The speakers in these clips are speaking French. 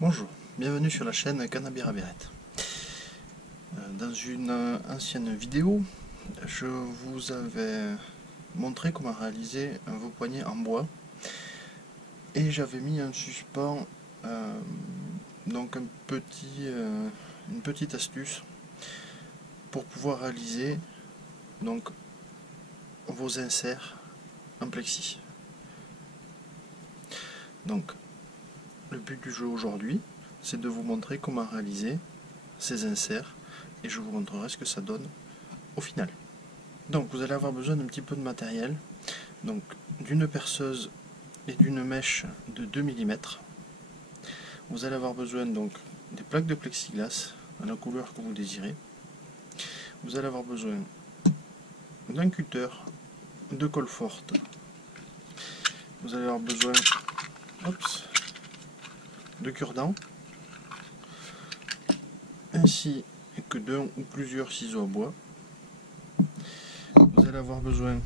Bonjour, bienvenue sur la chaîne Canabiraberet. Dans une ancienne vidéo, je vous avais montré comment réaliser vos poignées en bois et j'avais mis un suspens, donc une petite astuce pour pouvoir réaliser donc vos inserts en plexi. Donc, le but du jeu aujourd'hui, c'est de vous montrer comment réaliser ces inserts et je vous montrerai ce que ça donne au final. Donc vous allez avoir besoin d'un petit peu de matériel, donc d'une perceuse et d'une mèche de 2 mm. Vous allez avoir besoin donc des plaques de plexiglas à la couleur que vous désirez. Vous allez avoir besoin d'un cutter, de colle forte. Vous allez avoir besoin de cure-dent, ainsi que d'un ou plusieurs ciseaux à bois. Vous allez avoir besoin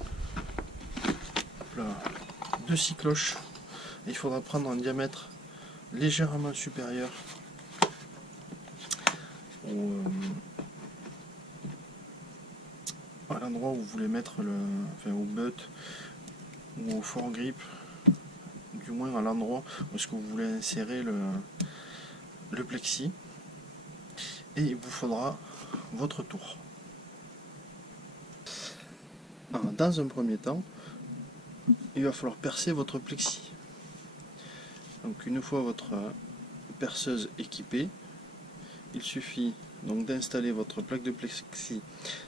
de 6 cloches. Il faudra prendre un diamètre légèrement supérieur à l'endroit où vous voulez mettre au butt ou au foregrip, du moins à l'endroit où est-ce que vous voulez insérer le plexi, et il vous faudra votre tour. Alors, dans un premier temps, il va falloir percer votre plexi. Donc une fois votre perceuse équipée, il suffit donc d'installer votre plaque de plexi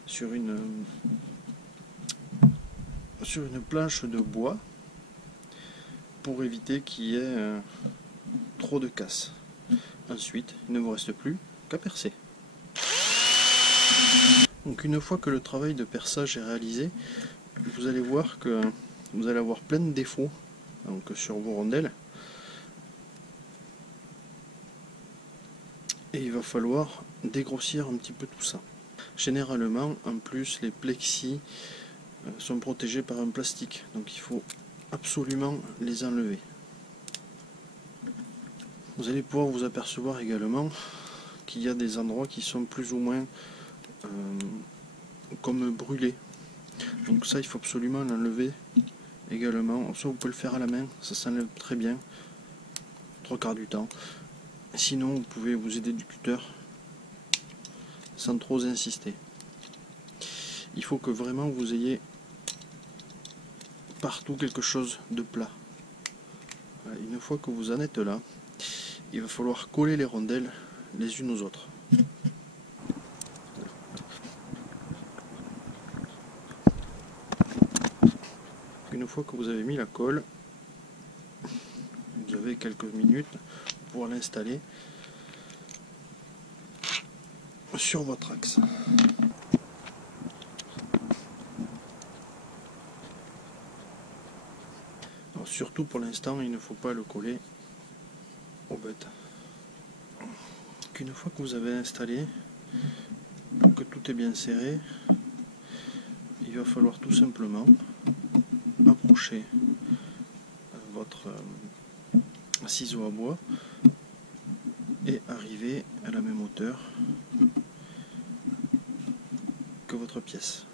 sur une planche de bois pour éviter qu'il y ait trop de casse. Ensuite, il ne vous reste plus qu'à percer. Donc une fois que le travail de perçage est réalisé, vous allez voir que vous allez avoir plein de défauts donc, sur vos rondelles. Et il va falloir dégrossir un petit peu tout ça. Généralement, en plus, les plexis sont protégés par un plastique, donc il faut absolument les enlever. Vous allez pouvoir vous apercevoir également qu'il y a des endroits qui sont plus ou moins comme brûlés. Donc ça, il faut absolument l'enlever également. Soit vous pouvez le faire à la main, ça s'enlève très bien, 3/4 du temps. Sinon, vous pouvez vous aider du cutter sans trop insister. Il faut que vraiment vous ayez partout quelque chose de plat. Voilà, une fois que vous en êtes là, il va falloir coller les rondelles les unes aux autres. Une fois que vous avez mis la colle, vous avez quelques minutes pour pouvoir l'installer sur votre axe. Alors, surtout pour l'instant, il ne faut pas le coller au butt. Une fois que vous avez installé, que tout est bien serré, il va falloir tout simplement approcher votre ciseau à bois et arriver à la même hauteur que votre pièce.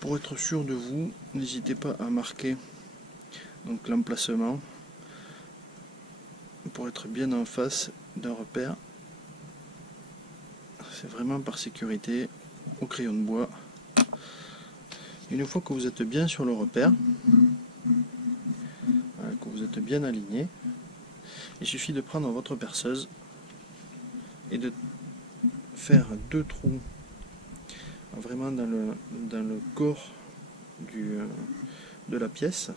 Pour être sûr de vous, n'hésitez pas à marquer donc l'emplacement pour être bien en face d'un repère. C'est vraiment par sécurité au crayon de bois. Une fois que vous êtes bien sur le repère, voilà, que vous êtes bien aligné, il suffit de prendre votre perceuse et de faire 2 trous vraiment dans le corps de la pièce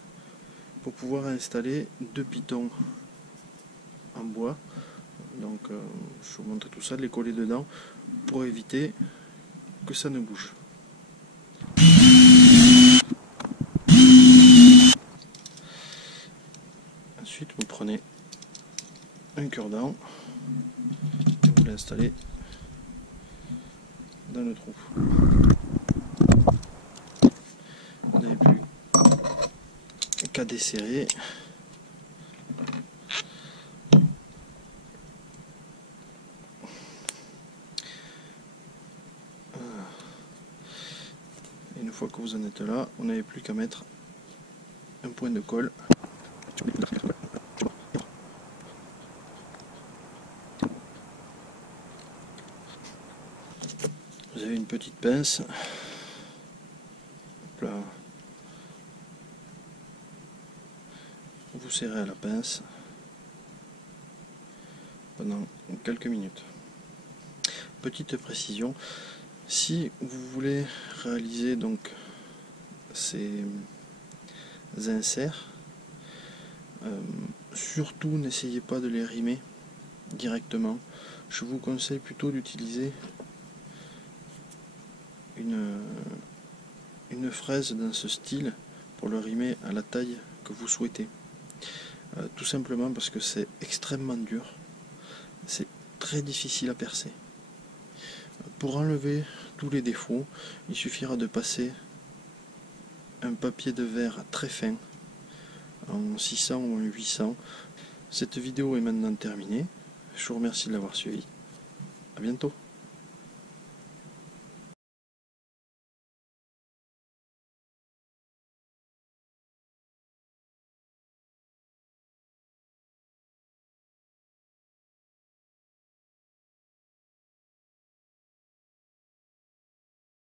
pour pouvoir installer 2 pitons en bois. Donc je vous montre tout ça, de les coller dedans pour éviter que ça ne bouge. prenez un cure-dent et vous l'installez dans le trou. Vous n'avez plus qu'à desserrer. Et une fois que vous en êtes là, vous n'avez plus qu'à mettre un point de colle. Vous avez une petite pince. Hop là. Vous serrez à la pince pendant quelques minutes. Petite précision, si vous voulez réaliser donc ces inserts, surtout n'essayez pas de les rimer directement. Je vous conseille plutôt d'utiliser une fraise dans ce style pour le rimer à la taille que vous souhaitez. Tout simplement parce que c'est extrêmement dur, c'est très difficile à percer. Pour enlever tous les défauts, il suffira de passer un papier de verre très fin en 600 ou en 800. Cette vidéo est maintenant terminée. Je vous remercie de l'avoir suivi. À bientôt.